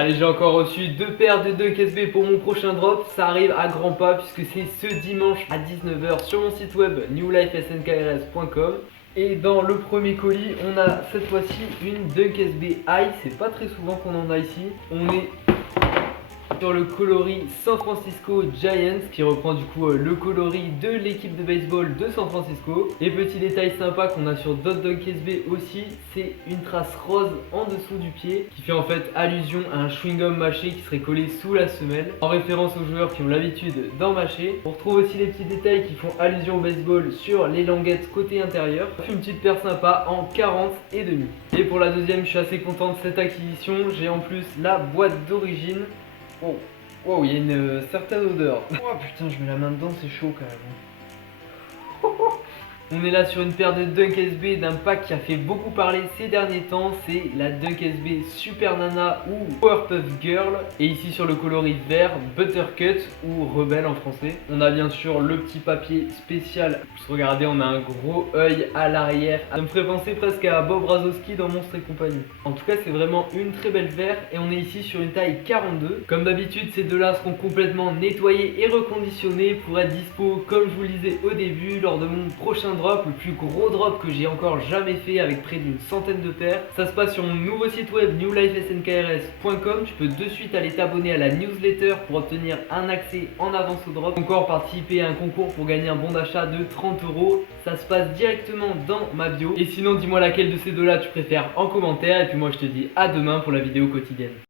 Allez, j'ai encore reçu 2 paires de Dunk SB pour mon prochain drop. Ça arrive à grands pas puisque c'est ce dimanche à 19 h sur mon site web newlifesnkrs.com. Et dans le premier colis, on a cette fois-ci une Dunk SB High. C'est pas très souvent qu'on en a ici. On est sur le coloris San Francisco Giants qui reprend du coup le coloris de l'équipe de baseball de San Francisco. Et petit détail sympa qu'on a sur d'autres Dunk SB aussi, c'est une trace rose en dessous du pied qui fait en fait allusion à un chewing-gum mâché qui serait collé sous la semelle en référence aux joueurs qui ont l'habitude d'en mâcher. On retrouve aussi les petits détails qui font allusion au baseball sur les languettes côté intérieur. Une petite paire sympa en 40 et demi. Et pour la deuxième, je suis assez content de cette acquisition. J'ai en plus la boîte d'origine. Oh, wow, il y a une certaine odeur. Oh putain, je mets la main dedans, c'est chaud quand même. On est là sur une paire de Dunk SB d'un pack qui a fait beaucoup parler ces derniers temps. C'est la Dunk SB Super Nana ou Powerpuff Girl. Et ici sur le coloris vert, Buttercut ou Rebelle en français. On a bien sûr le petit papier spécial. Regardez, on a un gros œil à l'arrière. Ça me ferait penser presque à Bob Razowski dans Monstres et compagnie. En tout cas, c'est vraiment une très belle paire. Et on est ici sur une taille 42. Comme d'habitude, ces deux-là seront complètement nettoyés et reconditionnés pour être dispo, comme je vous le disais au début, lors de mon prochain drop, le plus gros drop que j'ai encore jamais fait avec près d'une centaine de paires. Ça se passe sur mon nouveau site web newlifesnkrs.com. Tu peux de suite aller t'abonner à la newsletter pour obtenir un accès en avance au drop. Encore participer à un concours pour gagner un bon d'achat de 30 €. Ça se passe directement dans ma bio. Et sinon, dis-moi laquelle de ces deux-là tu préfères en commentaire. Et puis moi, je te dis à demain pour la vidéo quotidienne.